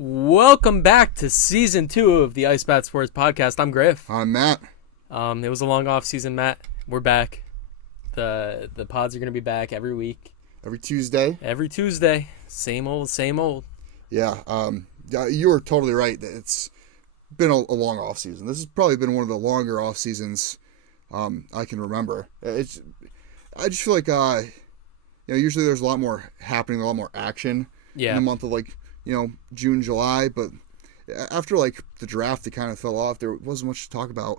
Welcome back to Season 2 of the Ice Bat Sports Podcast. I'm Griff. I'm Matt. It was a long off season, Matt. We're back. The pods are going to be back every week. Every Tuesday. Every Tuesday. Same old, same old. Yeah, you were totally right. It's been a long off season. This has probably been one of the longer off seasons I can remember. I just feel like usually there's a lot more happening, a lot more action in the month of June, July, but after the draft, it kind of fell off. There wasn't much to talk about,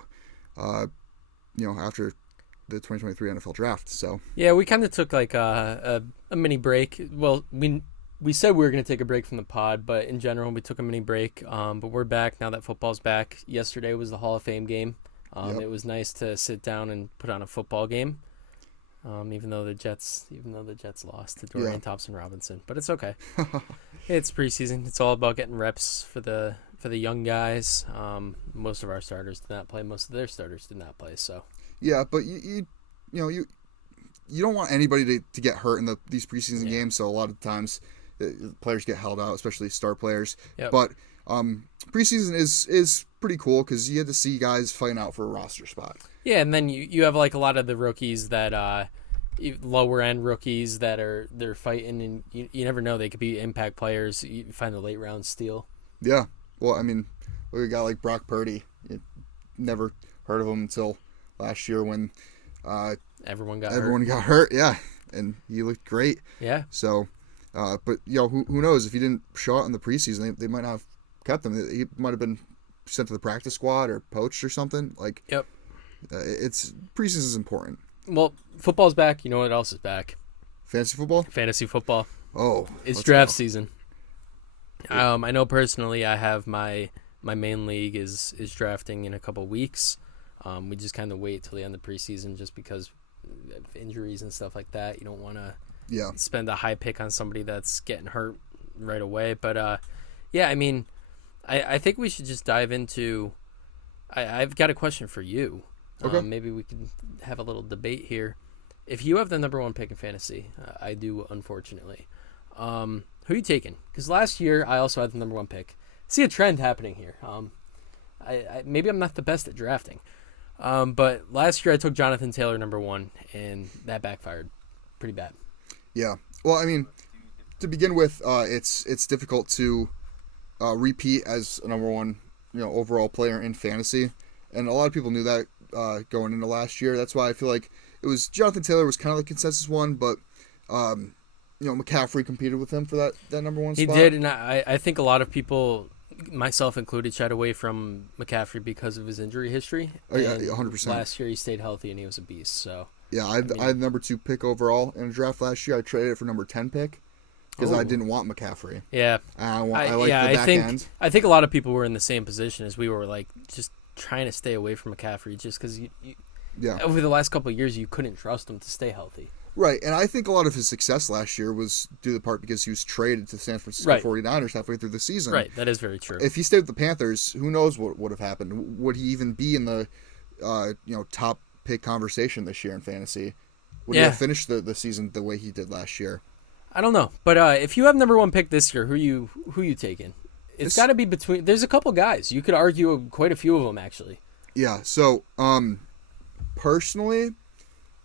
after the 2023 NFL draft. So yeah, we kind of took a mini break. Well, we said we were going to take a break from the pod, but in general, we took a mini break. But we're back now that football's back. Yesterday was the Hall of Fame game. It was nice to sit down and put on a football game. Even though the Jets lost to Dorian Thompson-Robinson, but it's okay. It's preseason. It's all about getting reps for the young guys. Most of our starters did not play. Most of their starters did not play. So yeah, but you don't want anybody to get hurt in these preseason games. So a lot of times players get held out, especially star players. Yep. But preseason is pretty cool because you get to see guys fighting out for a roster spot. Yeah, and then you have a lot of the rookies that lower end rookies that they're fighting, and you never know, they could be impact players. You find the late round steal. Yeah, well, I mean, look at a guy like Brock Purdy. You never heard of him until last year when everyone got hurt. Yeah, and he looked great. Yeah. So, but who knows, if he didn't show up in the preseason, they might not have kept him. He might have been sent to the practice squad or poached or something. Yep. It's preseason is important. Well, football's back. You know what else is back? Fantasy football? Fantasy football. Oh. It's draft season. I know personally I have my main league is drafting in a couple weeks. We just kind of wait till the end of the preseason just because of injuries and stuff like that. You don't want to spend a high pick on somebody that's getting hurt right away. But, I mean, I think we should just dive into I've got a question for you. Okay. Maybe we can have a little debate here. If you have the number one pick in fantasy, I do, unfortunately. Who are you taking? Because last year I also had the number one pick. See a trend happening here. Maybe I'm not the best at drafting, but last year I took Jonathan Taylor number one, and that backfired pretty bad. Yeah. Well, I mean, to begin with, it's difficult to repeat as a number one, overall player in fantasy, and a lot of people knew that going into last year. That's why I feel like it was Jonathan Taylor was kind of the consensus one, but McCaffrey competed with him for that number one spot. He did, and I think a lot of people, myself included, shied away from McCaffrey because of his injury history. Oh yeah, 100%. Last year he stayed healthy and he was a beast. So yeah, I had number 2 pick overall in a draft last year. I traded it for number 10 pick because I didn't want McCaffrey. Yeah, I like the back end. I think a lot of people were in the same position as we were, just trying to stay away from McCaffrey just because over the last couple of years you couldn't trust him to stay healthy. Right, and I think a lot of his success last year was due to the part because he was traded to the San Francisco 49ers halfway through the season. Right, that is very true. If he stayed with the Panthers, who knows what would have happened? Would he even be in the top pick conversation this year in fantasy? Would he have finished the season the way he did last year? I don't know, but if you have number one pick this year, who you taking? It's got to be between. There's a couple guys you could argue, quite a few of them actually. Yeah. So, personally,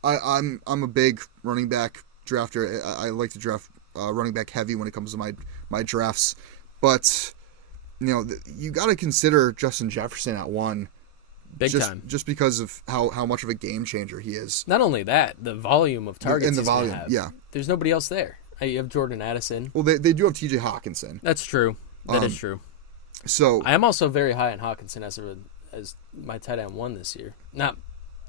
I'm a big running back drafter. I like to draft running back heavy when it comes to my drafts, but you got to consider Justin Jefferson at 1. Big time. Just because of how much of a game changer he is. Not only that, the volume of targets and the volume. Have. Yeah. There's nobody else there. You have Jordan Addison. Well, they do have T.J. Hawkinson. That's true. That is true. So I am also very high on Hawkinson as my tight end 1 this year. Not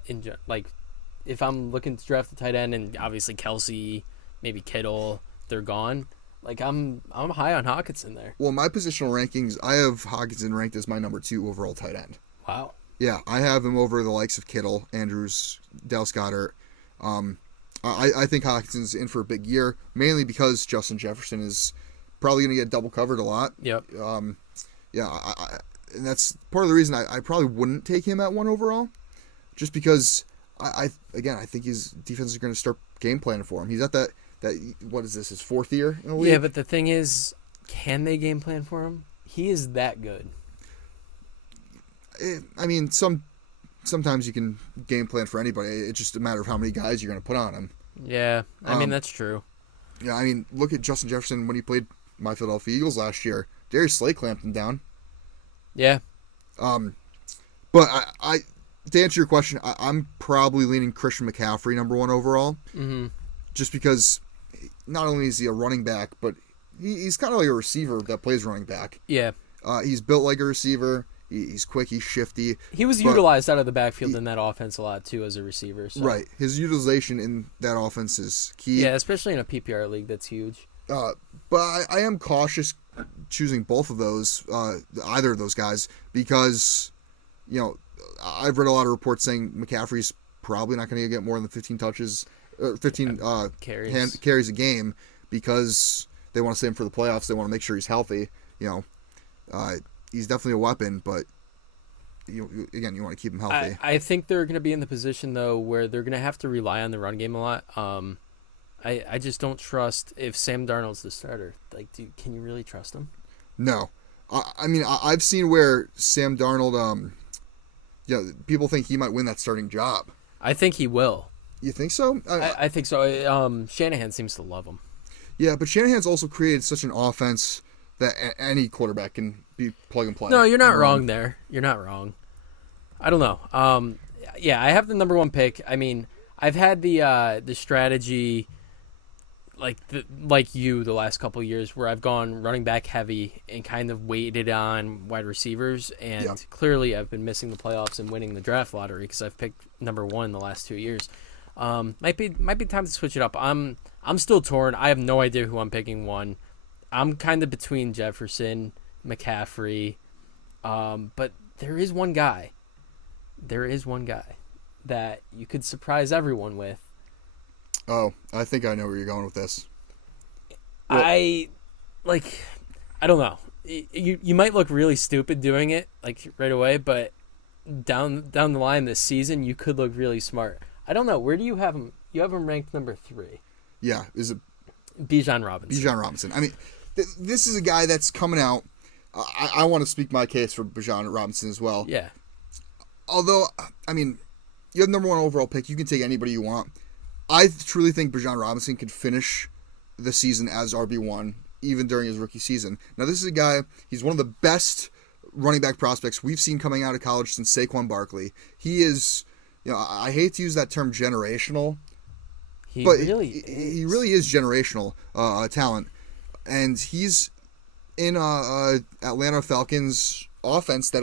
if I'm looking to draft a tight end, and obviously Kelsey, maybe Kittle, they're gone. I'm high on Hawkinson there. Well, my positional rankings, I have Hawkinson ranked as my number 2 overall tight end. Wow. Yeah, I have him over the likes of Kittle, Andrews, Dallas Goedert. I think Hawkinson's in for a big year, mainly because Justin Jefferson is probably going to get double covered a lot. Yep. And that's part of the reason I probably wouldn't take him at 1 overall, just because I think his defense is going to start game planning for him. He's at that what is this, his 4th year in the league? Yeah, but the thing is, can they game plan for him? He is that good. I mean, sometimes you can game plan for anybody. It's just a matter of how many guys you're going to put on him. Yeah, I mean, that's true. Yeah, I mean, look at Justin Jefferson when he played my Philadelphia Eagles last year. Darius Slay clamped him down. Yeah. But I to answer your question, I'm probably leaning Christian McCaffrey number one overall. Mm-hmm. Just because not only is he a running back, but he's kind of like a receiver that plays running back. Yeah. He's built like a receiver. He's quick. He's shifty. He was utilized out of the backfield in that offense a lot, too, as a receiver. So. Right. His utilization in that offense is key. Yeah, especially in a PPR league. That's huge. But I am cautious choosing both of those, either of those guys, because, I've read a lot of reports saying McCaffrey's probably not going to get more than 15 touches, 15 carries a game, because they want to save him for the playoffs. They want to make sure he's healthy. He's definitely a weapon, but you want to keep him healthy. I think they're going to be in the position, though, where they're going to have to rely on the run game a lot. I just don't trust if Sam Darnold's the starter. Like, can you really trust him? No. I mean, I've seen where Sam Darnold, people think he might win that starting job. I think he will. You think so? I think so. Shanahan seems to love him. Yeah, but Shanahan's also created such an offense that any quarterback can be plug and play. No, you're not wrong there. You're not wrong. I don't know. Yeah, I have the number one pick. I mean, I've had the strategy like you the last couple of years where I've gone running back heavy and kind of waited on wide receivers, and clearly I've been missing the playoffs and winning the draft lottery because I've picked number one the last 2 years. Might be time to switch it up. I'm still torn. I have no idea who I'm picking one. I'm kind of between Jefferson, McCaffrey, but there is one guy. That you could surprise everyone with. Oh, I think I know where you're going with this. Well, I don't know. You might look really stupid doing it like right away, but down the line this season, you could look really smart. I don't know. Where do you have him? You have him ranked number 3. Yeah, is it Bijan Robinson? I mean, this is a guy that's coming out. I want to speak my case for Bijan Robinson as well. Yeah. Although, I mean, you have number one overall pick. You can take anybody you want. I truly think Bijan Robinson could finish the season as RB1, even during his rookie season. Now, this is a guy, he's one of the best running back prospects we've seen coming out of college since Saquon Barkley. He is, I hate to use that term generational, he really is generational talent. And he's in Atlanta Falcons offense that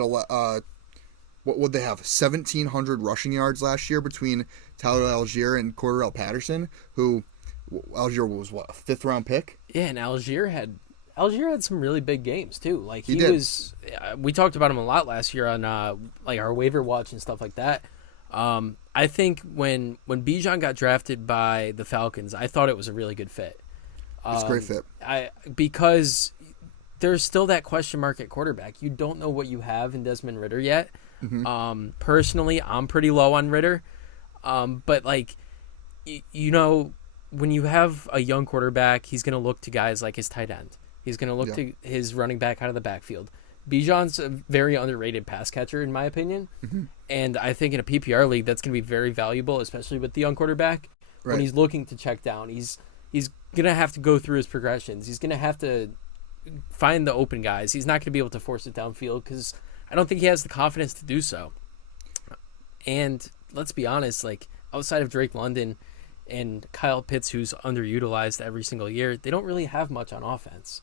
what would they have? 1,700 rushing yards last year between Tyler Algier and Cordarrelle Patterson, who Algier was a 5th round pick. Yeah, and Algier had some really big games too. Like he did. Was. We talked about him a lot last year on our waiver watch and stuff like that. I think when Bijan got drafted by the Falcons, I thought it was a really good fit. It's a great fit. Because there's still that question mark at quarterback. You don't know what you have in Desmond Ridder yet. Mm-hmm. Personally, I'm pretty low on Ridder. But when you have a young quarterback, he's going to look to guys like his tight end. He's going to look to his running back out of the backfield. Bijan's a very underrated pass catcher, in my opinion. Mm-hmm. And I think in a PPR league, that's going to be very valuable, especially with the young quarterback. Right. When he's looking to check down, he's going to have to go through his progressions. He's going to have to find the open guys. He's not going to be able to force it downfield because I don't think he has the confidence to do so. And let's be honest, outside of Drake London and Kyle Pitts, who's underutilized every single year, they don't really have much on offense.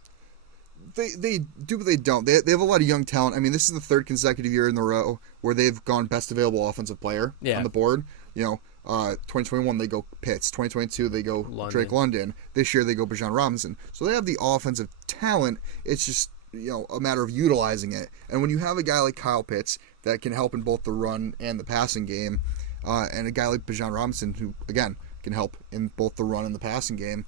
They do, but they don't. They have a lot of young talent. I mean, this is the 3rd consecutive year in a row where they've gone best available offensive player on the board. 2021 they go Pitts. 2022 they go Drake London. This year they go Bijan Robinson. So they have the offensive talent. It's just a matter of utilizing it. And when you have a guy like Kyle Pitts that can help in both the run and the passing game, and a guy like Bijan Robinson who again can help in both the run and the passing game,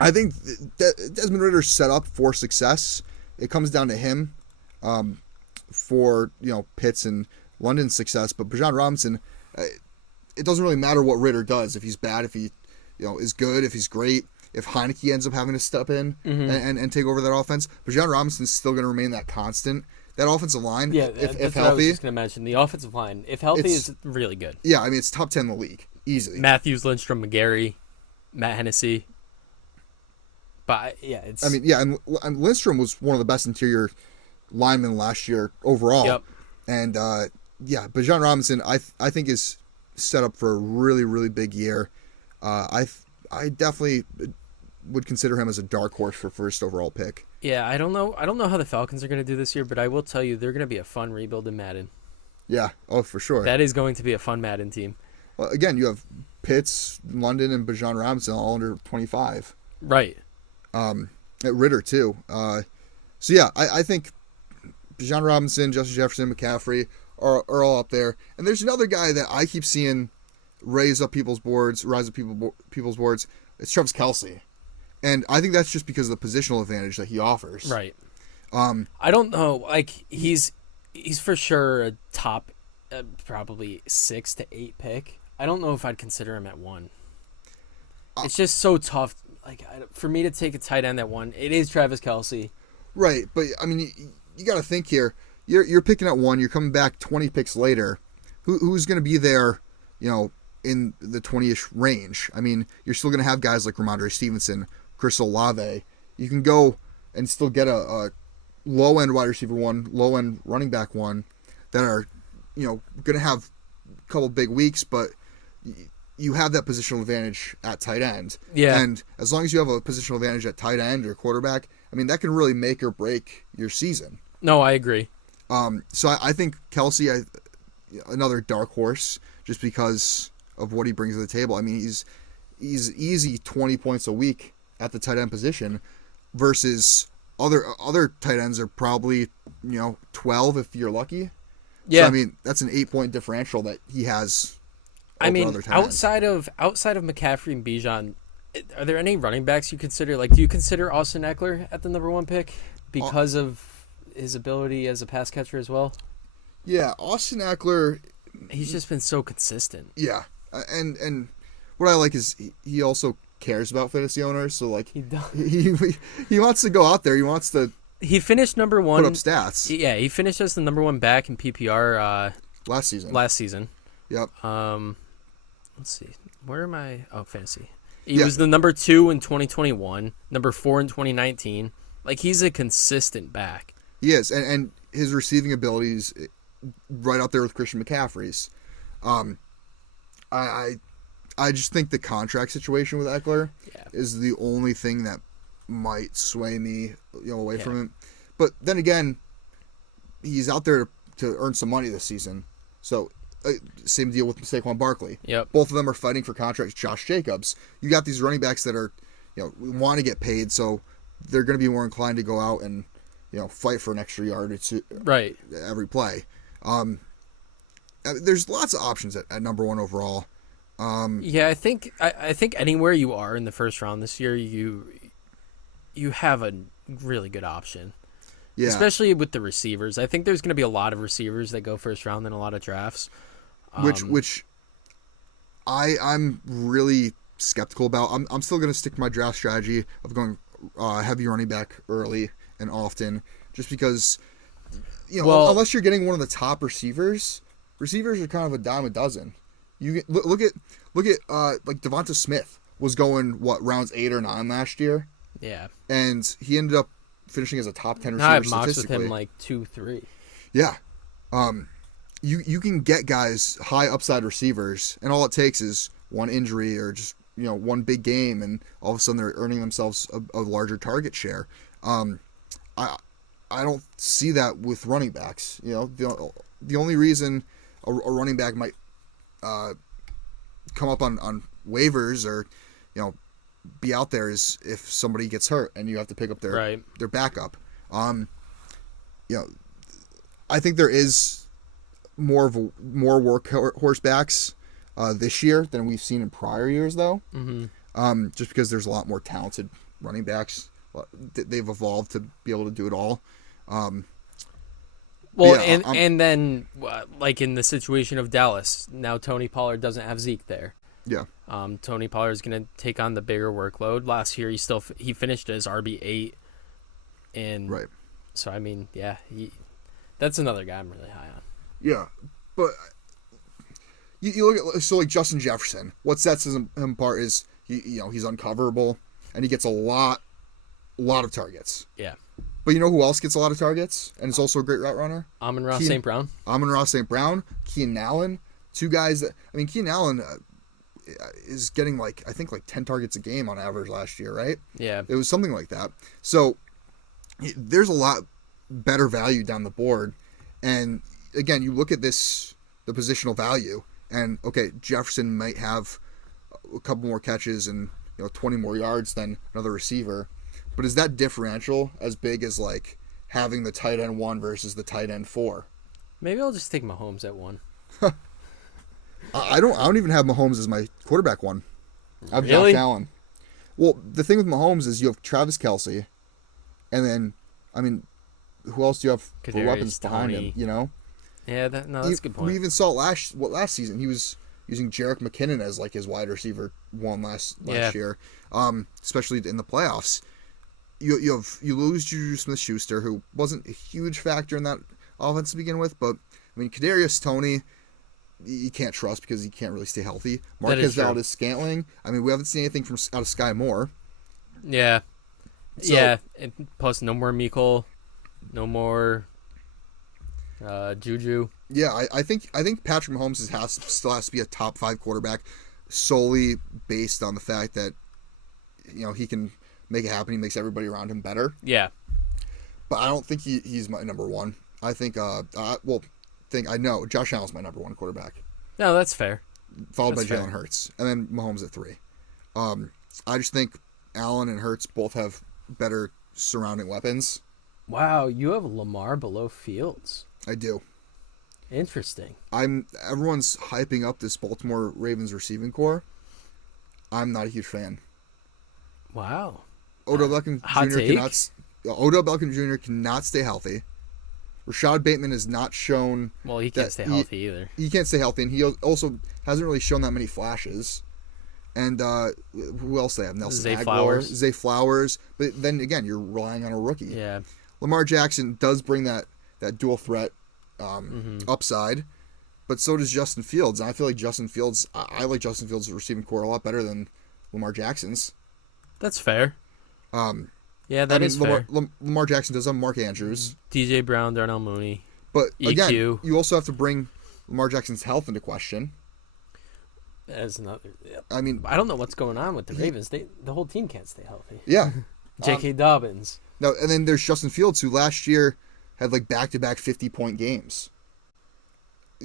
I think Desmond Ridder's set up for success. It comes down to him for Pitts and London's success, but Bijan Robinson, it doesn't really matter what Ridder does. If he's bad, if he is good, if he's great, if Heineke ends up having to step in and take over that offense. But John Robinson's still going to remain that constant. That offensive line, if what I was healthy, just going to mention. The offensive line, if healthy, is really good. Yeah, I mean, it's top 10 in the league, easily. Matthews, Lindstrom, McGarry, Matt Hennessy. But, yeah, it's... I mean, yeah, and Lindstrom was one of the best interior linemen last year overall. Yep. And, but John Robinson, I think, is set up for a really, really big year. I definitely would consider him as a dark horse for first overall pick. Yeah, I don't know how the Falcons are going to do this year, but I will tell you they're going to be a fun rebuild in Madden. Yeah, for sure. That is going to be a fun Madden team. Well, again, you have Pitts, London, and Bijan Robinson all under 25. Right. Ritter, too. So, yeah, I think Bijan Robinson, Justin Jefferson, McCaffrey are all up there. And there's another guy that I keep seeing rise up people's boards. It's Travis Kelce. And I think that's just because of the positional advantage that he offers. Right. I don't know. Like, he's for sure a top probably 6 to 8 pick. I don't know if I'd consider him at 1. It's just so tough. Like, for me to take a tight end at 1, it is Travis Kelce. Right, but I mean, you got to think here. You're picking at 1. You're coming back 20 picks later. Who's going to be there? In the 20-ish range. I mean, you're still going to have guys like Ramondre Stevenson, Chris Olave. You can go and still get a low-end wide receiver 1, low-end running back 1 that are, going to have a couple big weeks, but you have that positional advantage at tight end. Yeah. And as long as you have a positional advantage at tight end or quarterback, I mean, that can really make or break your season. No, I agree. So I think Kelce, another dark horse, just because of what he brings to the table. I mean, he's easy 20 points a week at the tight end position versus other tight ends are probably 12 if you're lucky. Yeah. So, I mean, that's an 8-point differential that he has. I mean, other tight ends. outside of McCaffrey and Bijan, are there any running backs you consider? Like, do you consider Austin Eckler at the number 1 pick because of his ability as a pass catcher as well? Yeah, Austin Eckler. He's just been so consistent. Yeah, and what I like is he also cares about fantasy owners. So like he does. He wants to go out there. He wants to. He finished number 1. Put up stats. Yeah, he finished as the number 1 back in PPR last season. Yep. Let's see. Where am I? Oh, fantasy. He was the number 2 in 2021, number 4 in 2019. Like, he's a consistent back. He is, and his receiving abilities right out there with Christian McCaffrey's. I just think the contract situation with Eckler is the only thing that might sway me away from him. But then again, he's out there to earn some money this season. So same deal with Saquon Barkley. Yep. Both of them are fighting for contracts. Josh Jacobs. You got these running backs that are want to get paid, so they're going to be more inclined to go out and fight for an extra yard or two every play. There's lots of options at number 1 overall. I think anywhere you are in the first round this year, you have a really good option. Yeah. Especially with the receivers. I think there's going to be a lot of receivers that go first round in a lot of drafts. Which I'm really skeptical about. I'm still going to stick to my draft strategy of going heavy running back early and often, just because unless you're getting one of the top receivers are kind of a dime a dozen. You look at like Devonta Smith was going rounds 8 or 9 last year. Yeah, and he ended up finishing as a top 10 receiver. I have mocks with him like 2-3. Yeah, you can get guys high upside receivers, and all it takes is one injury or just one big game, and all of a sudden they're earning themselves a larger target share. I don't see that with running backs. The only reason a running back might come up on waivers or be out there is if somebody gets hurt and you have to pick up their backup. I think there is more workhorse backs this year than we've seen in prior years, though. Mm-hmm. Just because there's a lot more talented running backs. They've evolved to be able to do it all. And then like in the situation of Dallas, now Tony Pollard doesn't have Zeke there. Yeah. Tony Pollard is going to take on the bigger workload. Last year, he finished as RB8, and Right. so I mean, yeah, that's another guy I'm really high on. Yeah, but you look at like Justin Jefferson. What sets him apart is he's uncoverable and he gets a lot of targets. Yeah. But you know who else gets a lot of targets and is also a great route runner? Amon-Ra St. Brown. Amon-Ra St. Brown, Keenan Allen, two guys that Keenan Allen is getting I think 10 targets a game on average last year, right? Yeah. It was something like that. So there's a lot better value down the board. And again, you look at the positional value, and okay, Jefferson might have a couple more catches and 20 more yards than another receiver, but is that differential as big as having the tight end 1 versus the tight end 4? Maybe I'll just take Mahomes at 1. I don't even have Mahomes as my quarterback 1. I have Really? Josh Allen. Well, the thing with Mahomes is you have Travis Kelce, and then who else do you have for Kadarius weapons behind Toney. him? Yeah, that's a good point. We even saw last season he was using Jerick McKinnon as his wide receiver 1 last year, especially in the playoffs. You lose Juju Smith-Schuster, who wasn't a huge factor in that offense to begin with, but Kadarius Toney you can't trust because he can't really stay healthy. Marquez Valdes-Scantling, we haven't seen anything out of Sky Moore. Yeah. So, yeah, and plus no more Mecole, no more Juju. Yeah, I think Patrick Mahomes still has to be a top 5 quarterback solely based on the fact that he can make it happen. He makes everybody around him better. Yeah. But I don't think he's my number 1. I think I know Josh Allen's my number 1 quarterback. No, that's fair. Followed by Jalen Hurts, and then Mahomes at 3. I just think Allen and Hurts both have better surrounding weapons. Wow, you have Lamar below Fields. I do. Interesting. Everyone's hyping up this Baltimore Ravens receiving core. I'm not a huge fan. Wow. Odell Beckham Jr. cannot stay healthy. Rashad Bateman has not shown. Well, he can't stay healthy either. He can't stay healthy, and he also hasn't really shown that many flashes. And who else they have? Nelson Aguilar, Zay Flowers. But then again, you're relying on a rookie. Yeah. Lamar Jackson does bring that dual threat upside, but so does Justin Fields. And I feel like Justin Fields. I like Justin Fields' receiving core a lot better than Lamar Jackson's. That's fair. Yeah, that is fair. Lamar Jackson does have Mark Andrews, DJ Brown, Darnell Mooney. But EQ. Again, you also have to bring Lamar Jackson's health into question. As another. Yep. I don't know what's going on with the Ravens. The whole team can't stay healthy. Yeah. J.K. Dobbins. No, and then there's Justin Fields, who last year had back-to-back 50-point games.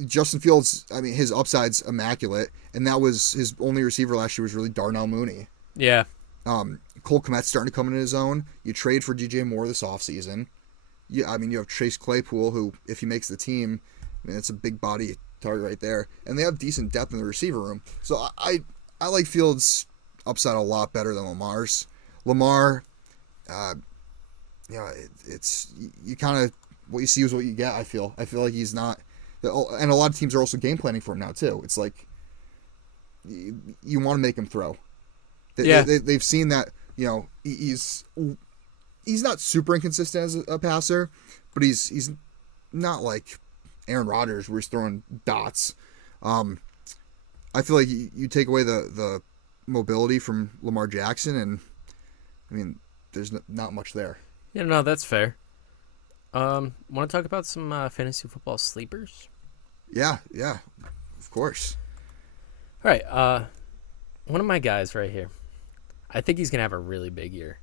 Justin Fields, his upside's immaculate, and that was his only receiver last year was really Darnell Mooney. Yeah. Cole Kmet's starting to come into his own. You trade for DJ Moore this offseason. You have Chase Claypool, who, if he makes the team, it's a big body target right there. And they have decent depth in the receiver room. So I like Fields' upside a lot better than Lamar's. Lamar, it's you kind of what you see is what you get. I feel like he's not, and a lot of teams are also game planning for him now too. It's like you want to make him throw. They've seen that he's not super inconsistent as a passer, but he's not like Aaron Rodgers where he's throwing dots. I feel like you take away the mobility from Lamar Jackson, and there's not much there. Yeah, no, that's fair. Want to talk about some fantasy football sleepers? Yeah, of course. All right, one of my guys right here. I think he's going to have a really big year.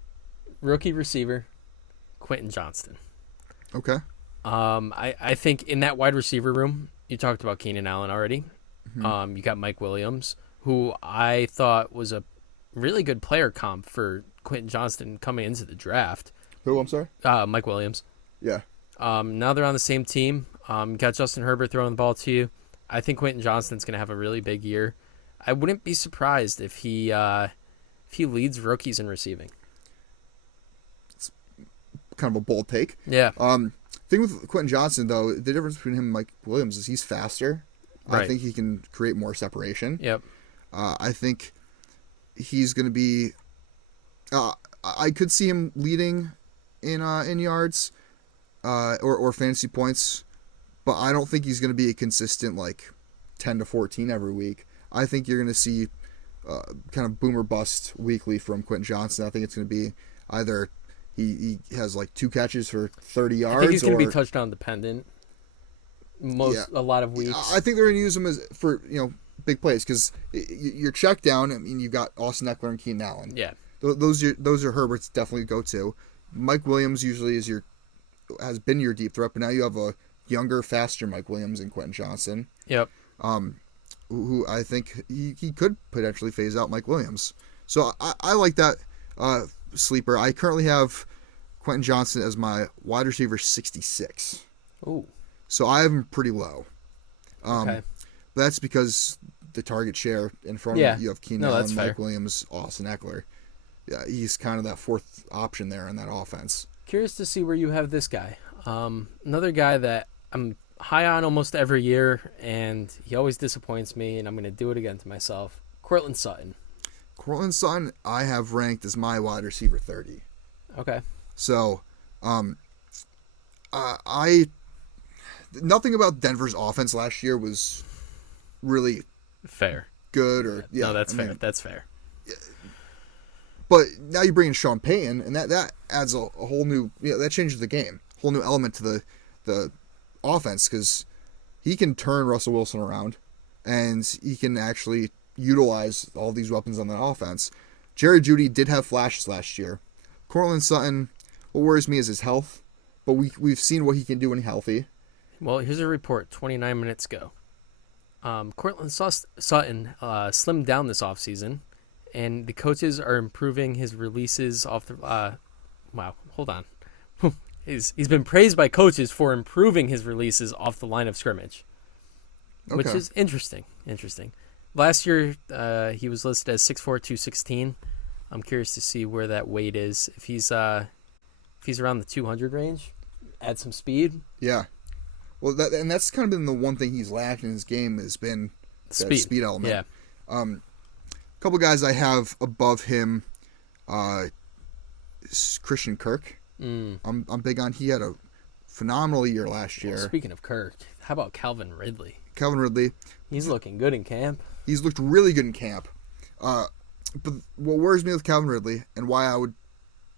Rookie receiver, Quentin Johnston. Okay. I think in that wide receiver room, you talked about Keenan Allen already. Mm-hmm. You got Mike Williams, who I thought was a really good player comp for Quentin Johnston coming into the draft. Who, I'm sorry? Mike Williams. Yeah. Now they're on the same team. You got Justin Herbert throwing the ball to you. I think Quentin Johnston's going to have a really big year. I wouldn't be surprised if he leads rookies in receiving. It's kind of a bold take. Yeah. Thing with Quentin Johnston, though, the difference between him and Mike Williams is he's faster. Right. I think he can create more separation. Yep. I think he's going to be. I could see him leading in yards or fantasy points, but I don't think he's going to be a consistent 10 to 14 every week. I think you're going to see kind of boomer bust weekly from Quentin Johnson. I think it's going to be either he has 2 catches for 30 yards. I think he's going to be touchdown dependent. A lot of weeks. I think they're going to use him as for big plays because your check down. I mean, you've got Austin Eckler and Keenan Allen. Yeah, those are Herbert's definitely go to. Mike Williams usually has been your deep threat, but now you have a younger, faster Mike Williams and Quentin Johnson. Yep. Who I think he could potentially phase out Mike Williams. So I like that sleeper. I currently have Quentin Johnson as my wide receiver 66. Ooh. So I have him pretty low. Okay. But that's because the target share in front of you have Keenan Allen, Mike Williams, Austin Eckler. Yeah, he's kind of that fourth option there in that offense. Curious to see where you have this guy. Another guy that I'm high on almost every year, and he always disappoints me, and I'm going to do it again to myself. Courtland Sutton. Courtland Sutton, I have ranked as my wide receiver 30. Okay. So, nothing about Denver's offense last year was really fair, good, or no, that's fair. That's fair. But now you bring in Sean Payton, and that adds a whole new, that changes the game, whole new element to the offense, because he can turn Russell Wilson around, and he can actually utilize all these weapons on that offense. Jerry Jeudy did have flashes last year. Courtland Sutton, what worries me is his health, but we've seen what he can do when healthy. Well, here's a report 29 minutes ago. Courtland Sutton slimmed down this offseason, and the coaches are improving his releases off the... wow, hold on. He's been praised by coaches for improving his releases off the line of scrimmage, which is interesting. Last year, he was listed as 6'4", 216. I'm curious to see where that weight is. If he's around the 200 range, add some speed. Yeah. Well, that's kind of been the one thing he's lacked in his game has been that speed element. Yeah. A couple guys I have above him, Christian Kirk. I'm big on. He had a phenomenal year last year. Well, speaking of Kirk, how about Calvin Ridley? He's looking good in camp. He's looked really good in camp. But what worries me with Calvin Ridley, and why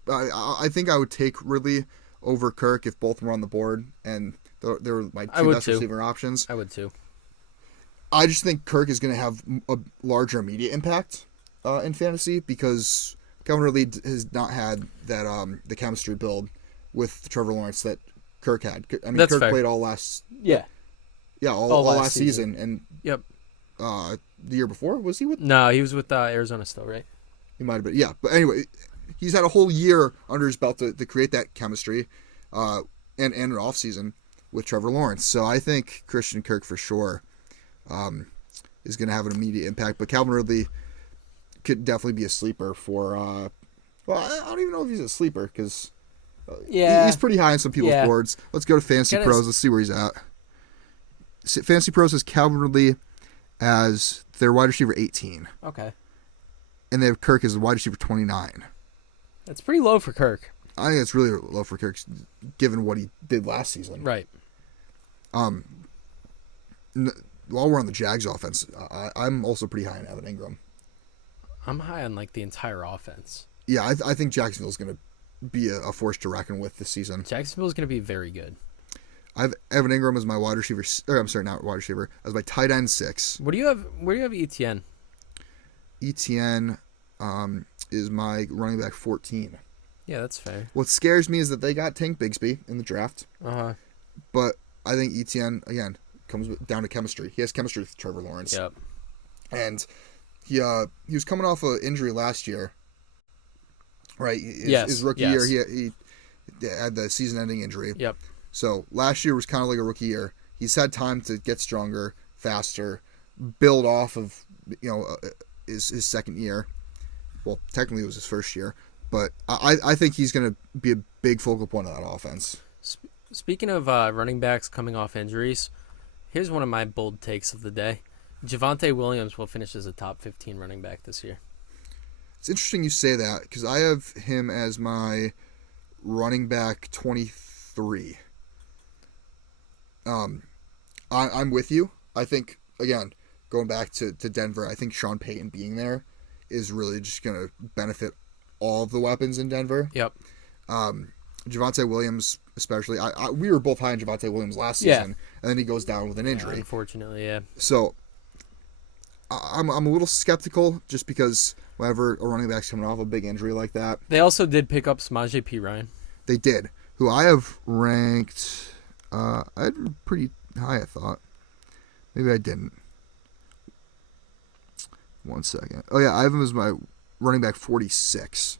I think I would take Ridley over Kirk if both were on the board, and they're my two best receiver options. I would too. I just think Kirk is going to have a larger immediate impact in fantasy because Calvin Ridley has not had that the chemistry build with Trevor Lawrence that Kirk had. I mean, That's Kirk fair. played all last all last season, and yep. The year before, was he with? No, he was with Arizona still, right? He might have been, yeah. But anyway, he's had a whole year under his belt to create that chemistry, and an off season with Trevor Lawrence. So I think Christian Kirk for sure is going to have an immediate impact. But Calvin Ridley could definitely be a sleeper for. Well, I don't even know if he's a sleeper because he's pretty high on some people's boards. Let's go to Fantasy Pros. Let's see where he's at. Fantasy Pros has Calvin Ridley as their wide receiver 18. Okay. And they have Kirk as the wide receiver 29. That's pretty low for Kirk. I think it's really low for Kirk, given what he did last season. Right. While we're on the Jags offense, I'm also pretty high on Evan Ingram. I'm high on the entire offense. Yeah, I think Jacksonville's going to be a force to reckon with this season. Jacksonville's going to be very good. I have Evan Ingram as my wide receiver. I'm sorry, not wide receiver. As my tight end 6. Where do you have ETN? ETN is my running back 14. Yeah, that's fair. What scares me is that they got Tank Bigsby in the draft. Uh-huh. But I think ETN, again, comes down to chemistry. He has chemistry with Trevor Lawrence. Yep. And he was coming off an injury last year. Right? His rookie year, he had the season-ending injury. Yep. So last year was kind of like a rookie year. He's had time to get stronger, faster, build off of his second year. Well, technically it was his first year, but I think he's going to be a big focal point of that offense. Speaking of running backs coming off injuries, here's one of my bold takes of the day. Javonte Williams will finish as a top 15 running back this year. It's interesting you say that because I have him as my running back 23. I'm with you. I think, again, going back to Denver, I think Sean Payton being there is really just going to benefit all of the weapons in Denver. Yep. Javonte Williams, especially. We were both high on Javonte Williams last season, and then he goes down with an injury. Unfortunately, yeah. So I'm a little skeptical just because whenever a running back's coming off a big injury like that. They also did pick up Samaje Perine. They did, who I have ranked. I had him pretty high, I thought. Maybe I didn't. 1 second. Oh yeah, I have him as my running back 46.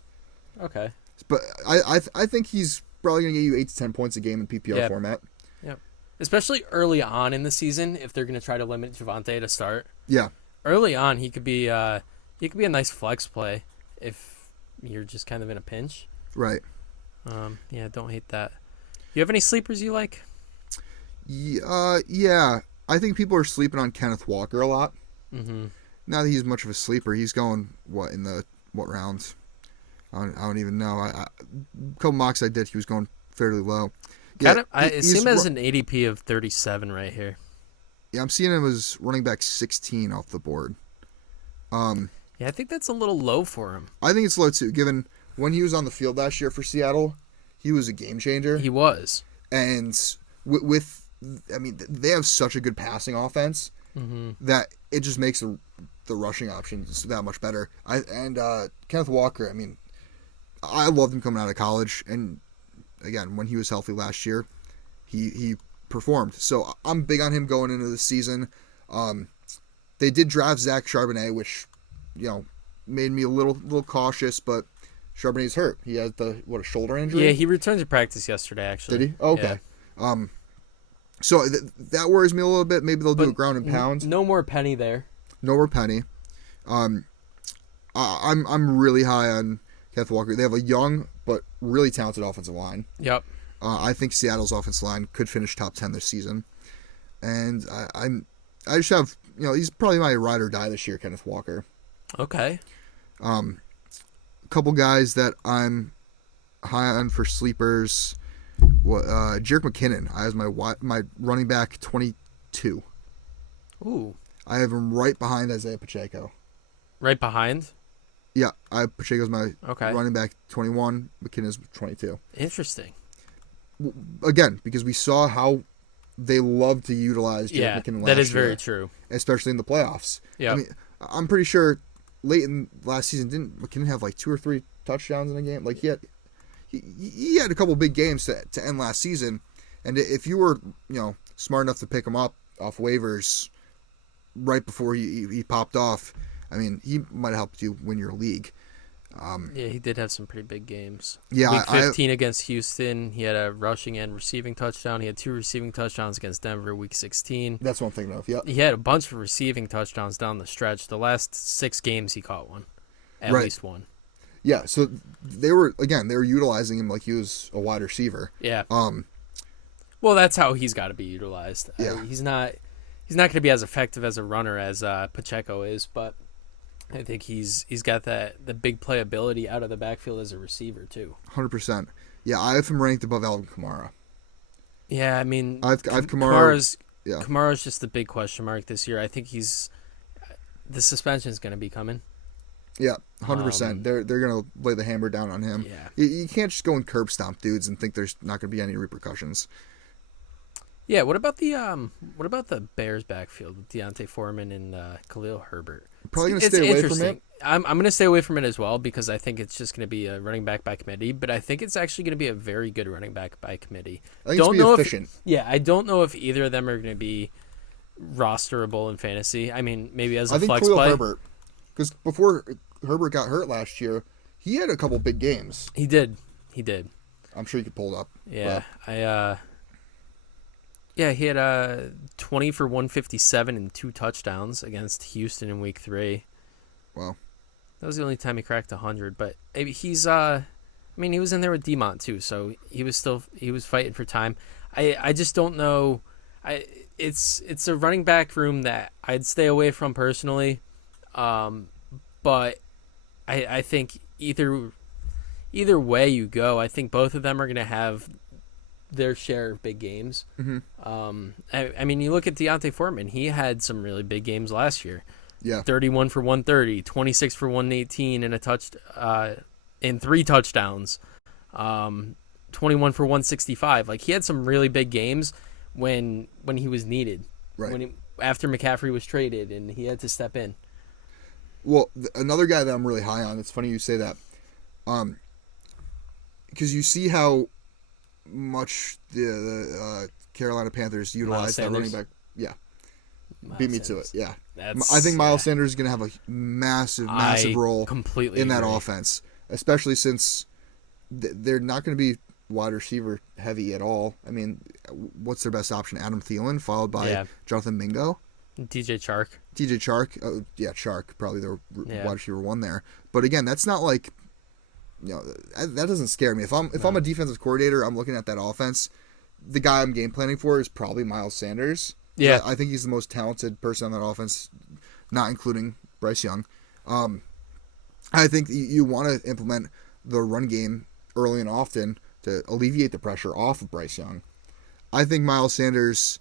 Okay. But I think he's probably going to get you 8 to 10 points a game in PPR format. Yep. Especially early on in the season, if they're going to try to limit Javonte to start. Yeah. Early on, he could be a nice flex play if you're just kind of in a pinch. Right. Yeah, don't hate that. You have any sleepers you like? Yeah. I think people are sleeping on Kenneth Walker a lot. Mm-hmm. Not that he's much of a sleeper. He's going, what rounds? I don't even know. A couple mocks I did, he was going fairly low. Yeah, I see him as an ADP of 37 right here. Yeah, I'm seeing him as running back 16 off the board. Yeah, I think that's a little low for him. I think it's low too, given when he was on the field last year for Seattle, he was a game changer. He was. And they have such a good passing offense that it just makes the rushing options that much better. Kenneth Walker, I loved him coming out of college, and again, when he was healthy last year, he performed. So I'm big on him going into the season. They did draft Zach Charbonnet, which made me a little cautious, but Charbonnet's hurt. He had a shoulder injury. Yeah, he returned to practice yesterday. Actually, did he? Oh, okay. Yeah. So that worries me a little bit. Maybe they'll do a ground and pound. No more Penny there. No more Penny. I'm really high on Kenneth Walker. They have a young but really talented offensive line. Yep. I think Seattle's offensive line could finish top 10 this season, and I just have he's probably my ride or die this year, Kenneth Walker. Okay. A couple guys that I'm high on for sleepers. Jerick McKinnon. I have my running back 22. Ooh. I have him right behind Isaiah Pacheco. Right behind? Yeah, Pacheco's my okay. running back 21. McKinnon's 22. Interesting. Again, because we saw how they love to utilize Jerick McKinnon last year. That is very true. Especially in the playoffs. Yeah. I'm pretty sure late in last season, didn't McKinnon have like 2 or 3 touchdowns in a game? Like he had a couple big games to end last season, and if you were smart enough to pick him up off waivers right before he popped off, he might have helped you win your league. Yeah, he did have some pretty big games. Yeah, Week 15 against Houston, he had a rushing and receiving touchdown. He had 2 receiving touchdowns against Denver Week 16. That's what I'm thinking of, yeah. He had a bunch of receiving touchdowns down the stretch. The last 6 games he caught one. At least one. Yeah, so they were utilizing him like he was a wide receiver. Yeah. Well, that's how he's got to be utilized. Yeah. He's not going to be as effective as a runner as Pacheco is, but I think he's got the big playability out of the backfield as a receiver too. 100%. Yeah, I have him ranked above Alvin Kamara. Yeah, I've Kamara. Kamara's just the big question mark this year. I think the suspension is going to be coming. Yeah, 100%. They're going to lay the hammer down on him. Yeah. You can't just go and curb stomp dudes and think there's not going to be any repercussions. Yeah, what about the Bears backfield with Deontay Foreman and Khalil Herbert? Probably going to stay away from it. I'm going to stay away from it as well because I think it's just going to be a running back by committee, but I think it's actually going to be a very good running back by committee. I think it's going to be efficient. I don't know if either of them are going to be rosterable in fantasy. Maybe as a flex Khalil play. Herbert, because before Herbert got hurt last year, he had a couple big games. He did. I'm sure you could pull it up. Yeah, he had 20 for 157 and 2 touchdowns against Houston in Week 3. Wow. That was the only time he cracked 100, but he's he was in there with DeMont too, so he was fighting for time. I just don't know. it's a running back room that I'd stay away from personally, but I think either way you go, I think both of them are going to have their share of big games. I mean, you look at Deontay Foreman; he had some really big games last year. Yeah, 31 for 130, 26 for 118, and in 3 touchdowns. 21 for 165. Like, he had some really big games when he was needed. right. After McCaffrey was traded and he had to step in. Well, another guy that I'm really high on. It's funny you say that, because you see how much the Carolina Panthers utilize that running back. Yeah, beat me to it. Yeah, I think Miles Sanders is going to have a massive role completely in that agree. offense, especially since they're not going to be wide receiver heavy at all. I mean, what's their best option? Adam Thielen, followed by Jonathan Mingo. DJ Chark. Chark, probably the wide receiver 1 there. But again, that's not like, that doesn't scare me. If I'm a defensive coordinator, I'm looking at that offense. The guy I'm game planning for is probably Miles Sanders. Yeah, I think he's the most talented person on that offense, not including Bryce Young. I think you want to implement the run game early and often to alleviate the pressure off of Bryce Young. I think Miles Sanders,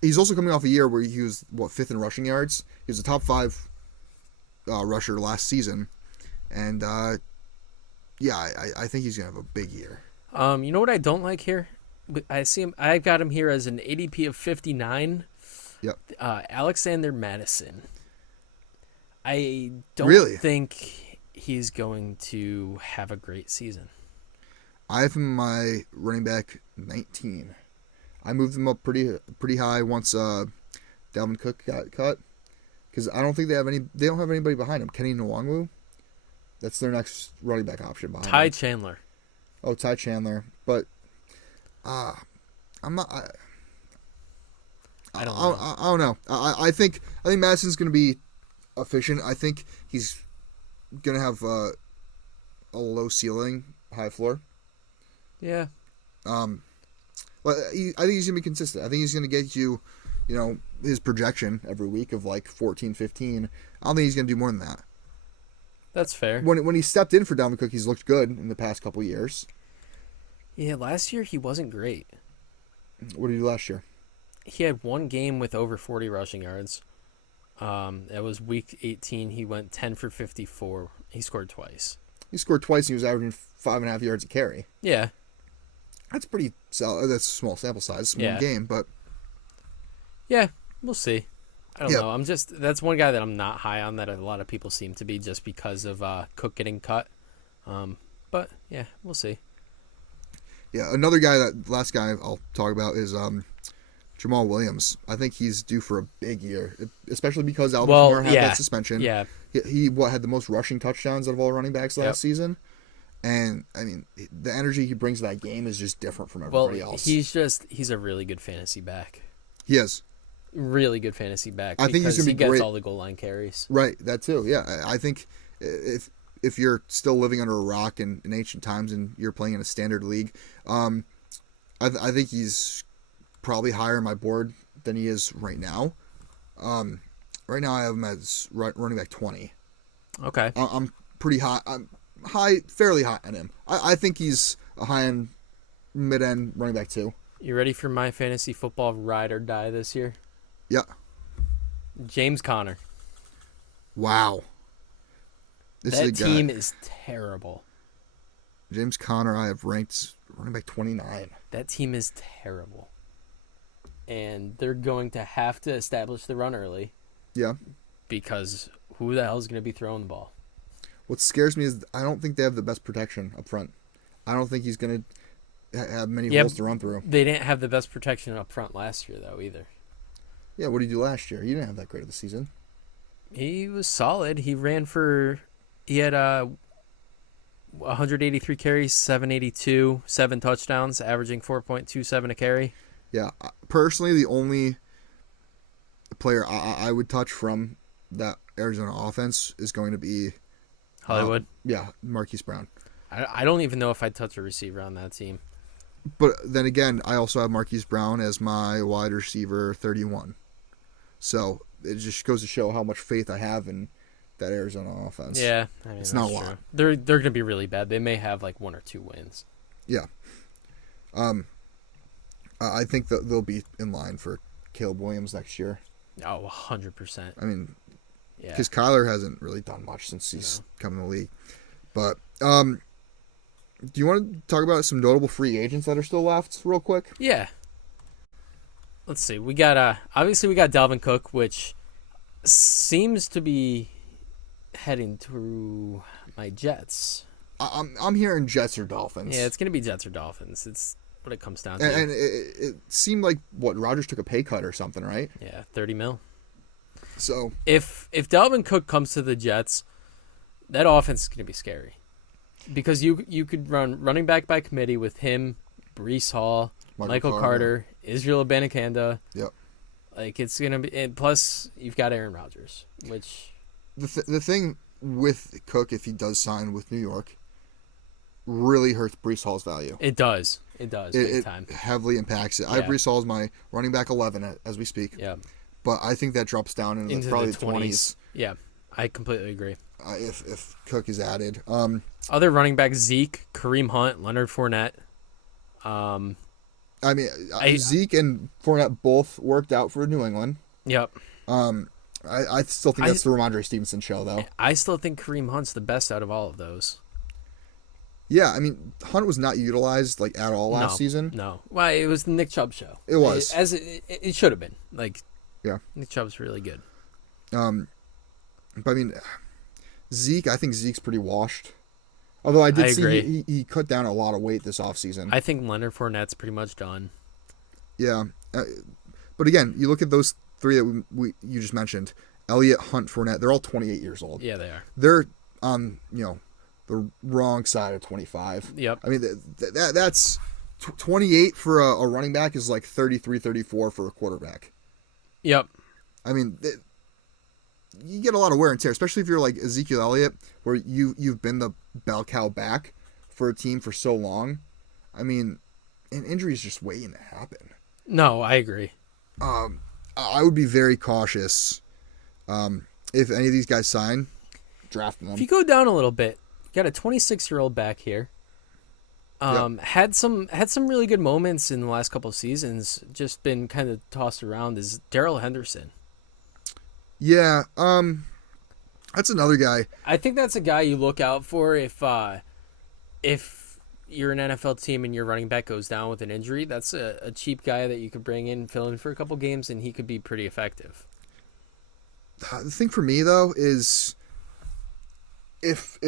he's also coming off a year where he was, 5th in rushing yards. He was a top 5 rusher last season. And, I think he's going to have a big year. You know what I don't like here? I've got him here as an ADP of 59. Yep. Alexander Madison. I don't Really? think he's going to have a great season. I have him in my running back 19. I moved him up pretty high once Dalvin Cook got cut, because I don't think they don't have anybody behind him. Kenny Nwangwu, that's their next running back option behind Ty him. Chandler. Oh, Ty Chandler, but I'm not. I don't know. I think Madison's going to be efficient. I think he's going to have a low ceiling, high floor. Yeah. But I think he's going to be consistent. I think he's going to get you, his projection every week of like 14, 15. I don't think he's going to do more than that. That's fair. When he stepped in for Dalvin Cook, he's looked good in the past couple years. Yeah, last year he wasn't great. What did he do last year? He had 1 game with over 40 rushing yards. It was week 18. He went 10 for 54. He scored twice. He scored twice. And he was averaging 5.5 yards a carry. Yeah. That's pretty solid. That's a small sample size, small game, but yeah, we'll see. I don't know. That's one guy that I'm not high on that a lot of people seem to be just because of Cook getting cut. But yeah, we'll see. Yeah, another guy last guy I'll talk about is Jamal Williams. I think he's due for a big year, especially because Alvin Kamara had that suspension. Yeah, he had the most rushing touchdowns out of all running backs last season. And, I mean, the energy he brings to that game is just different from everybody else. He's a really good fantasy back. He is. Really good fantasy back. I think he's going to be great. He gets all the goal line carries. Right, that too. Yeah, I think if you're still living under a rock in ancient times and you're playing in a standard league, I think he's probably higher on my board than he is right now. Right now I have him as running back 20. Okay. I'm pretty high. Fairly high on him. I think he's a high-end, mid-end running back too. You ready for my fantasy football ride or die this year? Yeah. James Conner. Wow. That team is terrible. James Conner I have ranked running back 29. That team is terrible. And they're going to have to establish the run early. Yeah. Because who the hell is going to be throwing the ball? What scares me is I don't think they have the best protection up front. I don't think he's going to have many holes to run through. They didn't have the best protection up front last year, though, either. Yeah, what did he do last year? He didn't have that great of a season. He was solid. He had 183 carries, 782, 7 touchdowns, averaging 4.27 a carry. Yeah, personally, the only player I would touch from that Arizona offense is going to be Hollywood. Yeah, Marquise Brown. I don't even know if I'd touch a receiver on that team. But then again, I also have Marquise Brown as my wide receiver 31. So it just goes to show how much faith I have in that Arizona offense. Yeah, it's not a lot. They're going to be really bad. They may have like 1 or 2 wins. Yeah. I think that they'll be in line for Caleb Williams next year. Oh, 100%. I mean, yeah, because Kyler hasn't really done much since he's come in the league. But do you want to talk about some notable free agents that are still left real quick? Yeah. Let's see. We got obviously we got Dalvin Cook, which seems to be heading to my Jets. I'm hearing Jets or Dolphins. Yeah, it's gonna be Jets or Dolphins. It's what it comes down to. And it seemed like Rodgers took a pay cut or something, right? Yeah, $30 million. So if Dalvin Cook comes to the Jets, that offense is gonna be scary. Because you could run running back by committee with him, Breece Hall, Michael Carter, Israel Abanikanda. Yep. Like it's gonna be, and plus you've got Aaron Rodgers, which the thing with Cook, if he does sign with New York, really hurts Breece Hall's value. It does. Big time. It heavily impacts it. I have Breece Hall as my running back 11 as we speak. Yeah. But I think that drops down into probably the 20s. Yeah, I completely agree. If Cook is added. Other running backs: Zeke, Kareem Hunt, Leonard Fournette. I mean, Zeke and Fournette both worked out for New England. Yep. I still think that's the Ramondre Stevenson show, though. I still think Kareem Hunt's the best out of all of those. Yeah, I mean, Hunt was not utilized like at all last season. No, well, it was the Nick Chubb show. It was it should have been. Like, yeah, Nick Chubb's really good. But I mean, Zeke, I think Zeke's pretty washed. Although I did see he cut down a lot of weight this offseason. I think Leonard Fournette's pretty much done. Yeah, but again, you look at those three that you just mentioned: Elliott, Hunt, Fournette. They're all 28 years old. Yeah, they are. They're on the wrong side of 25. Yep. I mean that's 28 for a running back is like 33, 34 for a quarterback. Yep. I mean, you get a lot of wear and tear, especially if you're like Ezekiel Elliott, where you've been the bell cow back for a team for so long. I mean, an injury is just waiting to happen. No, I agree. I would be very cautious if any of these guys sign, drafting them. If you go down a little bit, you got a 26-year-old back here. Had some really good moments in the last couple of seasons. Just been kind of tossed around. Is Darrell Henderson? Yeah, that's another guy. I think that's a guy you look out for if you're an NFL team and your running back goes down with an injury. That's a cheap guy that you could bring in, fill in for a couple games, and he could be pretty effective. The thing for me though is if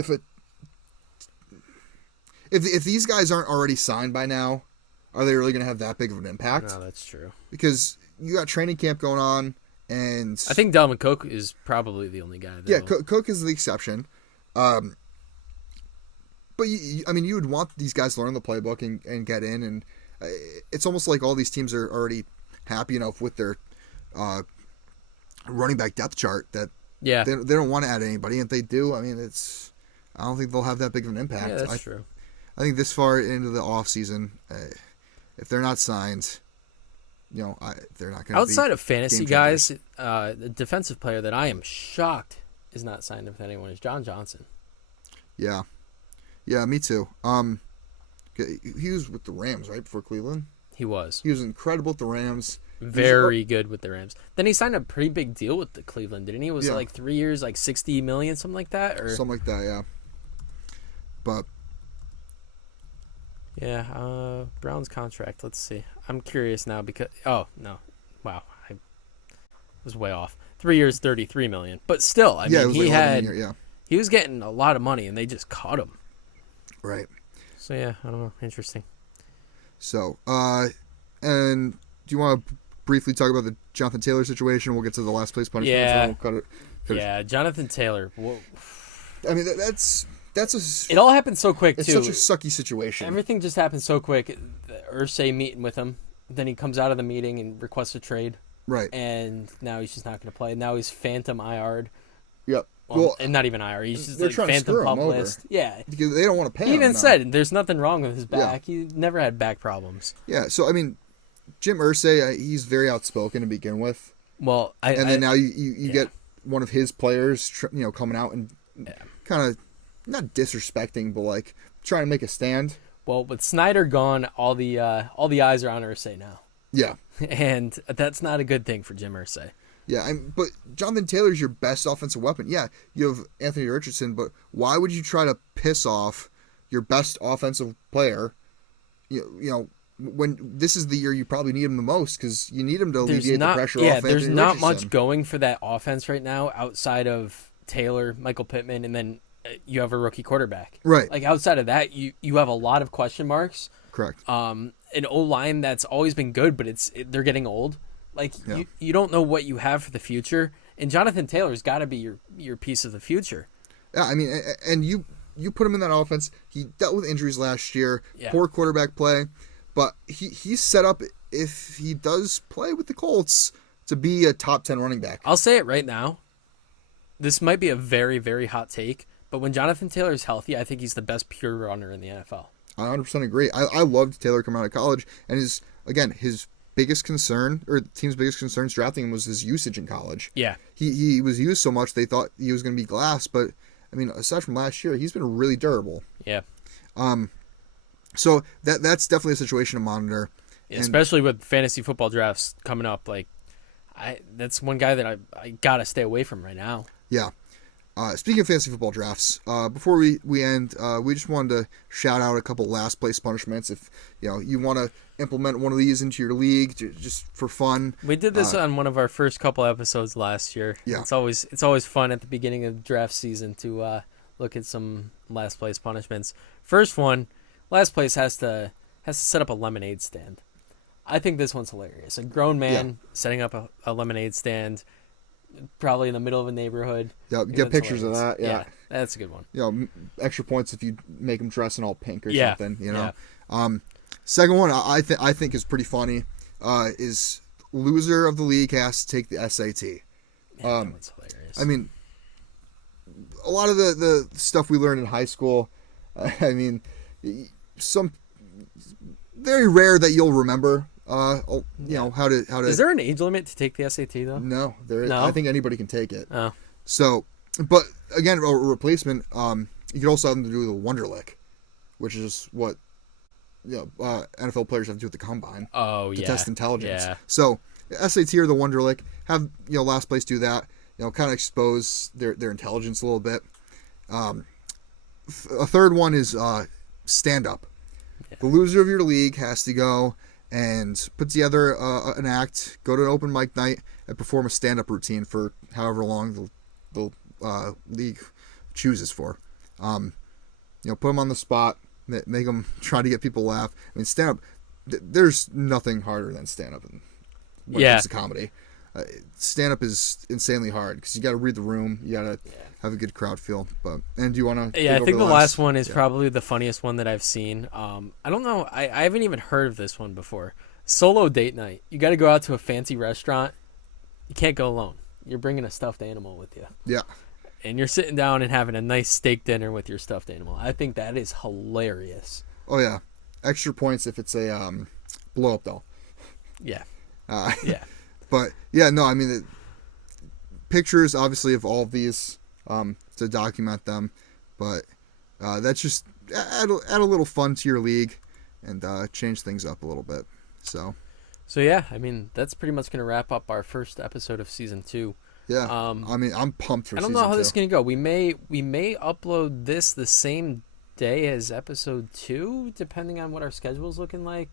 these guys aren't already signed by now, are they really going to have that big of an impact? No, that's true. Because you got training camp going on. And I think Dalvin Cook is probably the only guy. Yeah, Cook is the exception. But I mean, you would want these guys to learn the playbook and get in, and it's almost like all these teams are already happy enough with their running back depth chart that they don't want to add anybody. And if they do, I mean, I don't think they'll have that big of an impact. Yeah, that's true. I think this far into the offseason, if they're not signed, they're not going to. Outside of fantasy guys, the defensive player that I am shocked is not signed with anyone is John Johnson. Yeah, me too. He was with the Rams right before Cleveland. He was. He was incredible with the Rams. Very good with the Rams. Then he signed a pretty big deal with the Cleveland, didn't he? Was it like 3 years, like $60 million, something like that, or something like that? Yeah. But yeah, Brown's contract. Let's see. I'm curious now because I was way off. 3 years, $33 million. But still, I mean, he was getting a lot of money, and they just caught him. Right. So yeah, I don't know. Interesting. So, and do you want to briefly talk about the Jonathan Taylor situation? We'll get to the last place punishment. Yeah. We'll cut it. Yeah, Jonathan Taylor. Whoa. I mean, that's it all happened so quick, it's too. It's such a sucky situation. Everything just happened so quick. Irsay meeting with him. Then he comes out of the meeting and requests a trade. Right. And now he's just not going to play. Now he's phantom IR'd. Yep. Well, and not even IR. He's just they're like trying to phantom screw him pup over. list. Yeah. Because they don't want to pay He him. even now. said there's nothing wrong with his back. He never had back problems. Yeah, so, I mean, Jim Irsay, he's very outspoken to begin with. Well, then now you get one of his players, coming out and kind of not disrespecting, but like trying to make a stand. Well, with Snyder gone, all the eyes are on Irsay now. Yeah, and that's not a good thing for Jim Irsay. Yeah, but Jonathan Taylor's your best offensive weapon. Yeah, you have Anthony Richardson, but why would you try to piss off your best offensive player? When this is the year you probably need him the most, because you need him to alleviate the pressure off Anthony Richardson. There's not much going for that offense right now outside of Taylor, Michael Pittman, and then you have a rookie quarterback. Right. Like outside of that, you have a lot of question marks. Correct. An O-line that's always been good, but they're getting old. Like you don't know what you have for the future, and Jonathan Taylor's got to be your piece of the future. Yeah, I mean, and you put him in that offense. He dealt with injuries last year, poor quarterback play, but he's set up, if he does play with the Colts, to be a top 10 running back. I'll say it right now. This might be a very, very hot take, but when Jonathan Taylor is healthy, I think he's the best pure runner in the NFL. I 100% agree. I loved Taylor coming out of college, and his biggest concern, or the team's biggest concerns drafting him, was his usage in college. Yeah. He was used so much they thought he was going to be glass, but I mean, aside from last year, he's been really durable. Yeah. So that's definitely a situation to monitor. Yeah, especially with fantasy football drafts coming up, that's one guy that I gotta stay away from right now. Yeah. Speaking of fantasy football drafts, before we end, we just wanted to shout out a couple last place punishments. If you want to implement one of these into your league, just for fun. We did this on one of our first couple episodes last year. Yeah, it's always fun at the beginning of draft season to look at some last place punishments. First one, last place has to set up a lemonade stand. I think this one's hilarious. A grown man setting up a lemonade stand. Probably in the middle of a neighborhood. Yeah, get pictures hilarious. Of that. Yeah, that's a good one. Extra points if you make them dress in all pink or something. Second one I think is pretty funny. Is loser of the league has to take the SAT. Man, that one's hilarious. I mean, a lot of the stuff we learned in high school. I mean, some very rare that you'll remember. How to. Is there an age limit to take the SAT though? No, there. No? I think anybody can take it. Oh. So, but again, a replacement. You could also have them to do the Wonderlic, which is what NFL players have to do with the combine. Oh to test intelligence. Yeah. So SAT or the Wonderlic, have last place do that. Kind of expose their intelligence a little bit. A third one is stand up. Yeah. The loser of your league has to go and put together an act, go to an open mic night, and perform a stand-up routine for however long the league chooses for. Put them on the spot, make them try to get people to laugh. I mean, stand-up, there's nothing harder than stand-up when it comes to comedy. Stand-up is insanely hard because you got to read the room, you got to have a good crowd feel. And do you want to? Yeah, I think the last one is probably the funniest one that I've seen. I don't know. I haven't even heard of this one before. Solo date night. You got to go out to a fancy restaurant. You can't go alone. You're bringing a stuffed animal with you. Yeah. And you're sitting down and having a nice steak dinner with your stuffed animal. I think that is hilarious. Oh yeah, extra points if it's a blow up doll. Yeah. Yeah. But yeah, no, I mean, pictures obviously of all of these to document them, but that's just add a little fun to your league and change things up a little bit. So yeah, I mean, that's pretty much going to wrap up our first episode of season 2. Yeah, I mean, I'm pumped for. I don't know how this is going to go. We may upload this the same day as episode 2, depending on what our schedule is looking like.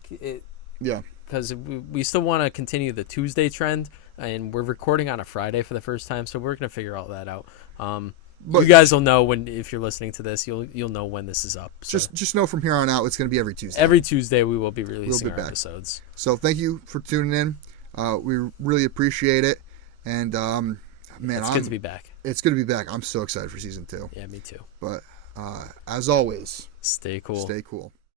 Yeah. Because we still want to continue the Tuesday trend, and we're recording on a Friday for the first time, so we're going to figure all that out. But you guys will know if you're listening to this, you'll know when this is up. So. Just know from here on out, it's going to be every Tuesday. Every Tuesday we will be releasing our episodes. So thank you for tuning in. We really appreciate it, and man, it's good to be back. It's good to be back. I'm so excited for season 2. Yeah, me too. But as always, stay cool. Stay cool.